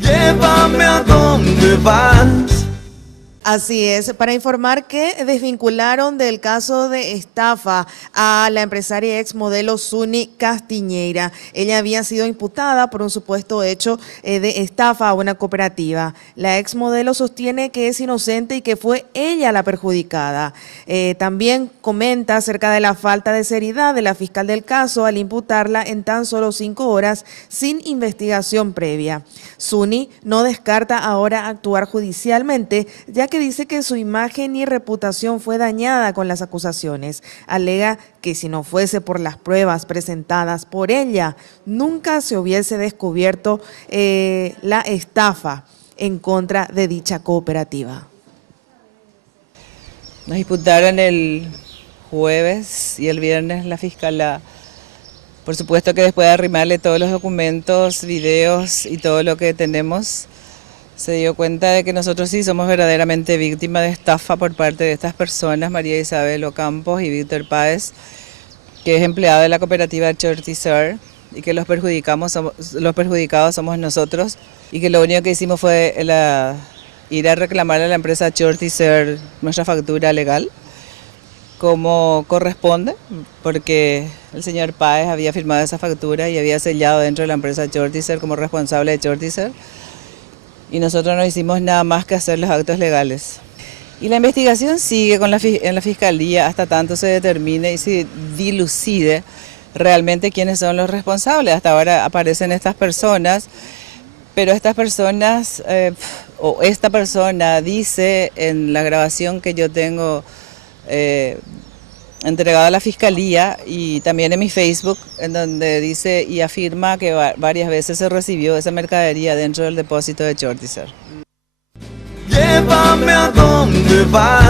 Llévame a donde vas. Así es, para informar que desvincularon del caso de estafa a la empresaria ex modelo Suni Castiñeira. Ella había sido imputada por un supuesto hecho de estafa a una cooperativa. La ex modelo sostiene que es inocente y que fue ella la perjudicada. También comenta acerca de la falta de seriedad de la fiscal del caso al imputarla en tan solo 5 horas sin investigación previa. Suni no descarta ahora actuar judicialmente, ya que dice que su imagen y reputación fue dañada con las acusaciones. Alega que si no fuese por las pruebas presentadas por ella, nunca se hubiese descubierto la estafa en contra de dicha cooperativa. Nos imputaron el jueves y el viernes la fiscal. Por supuesto que después de arrimarle todos los documentos, videos y todo lo que tenemos, se dio cuenta de que nosotros sí somos verdaderamente víctimas de estafa por parte de estas personas, María Isabel Ocampos y Víctor Páez, que es empleado de la cooperativa Chortizar, y que los perjudicados somos nosotros, y que lo único que hicimos fue ir a reclamar a la empresa Chortizar nuestra factura legal, como corresponde, porque el señor Páez había firmado esa factura y había sellado dentro de la empresa Chortizar como responsable de Chortizar, y nosotros no hicimos nada más que hacer los actos legales. Y la investigación sigue en la Fiscalía hasta tanto se determine y se dilucide realmente quiénes son los responsables. Hasta ahora aparecen estas personas, pero estas personas, o esta persona dice en la grabación que yo tengo entregada a la Fiscalía y también en mi Facebook, en donde dice y afirma que varias veces se recibió esa mercadería dentro del depósito de Chortizar. Llévame a donde vas.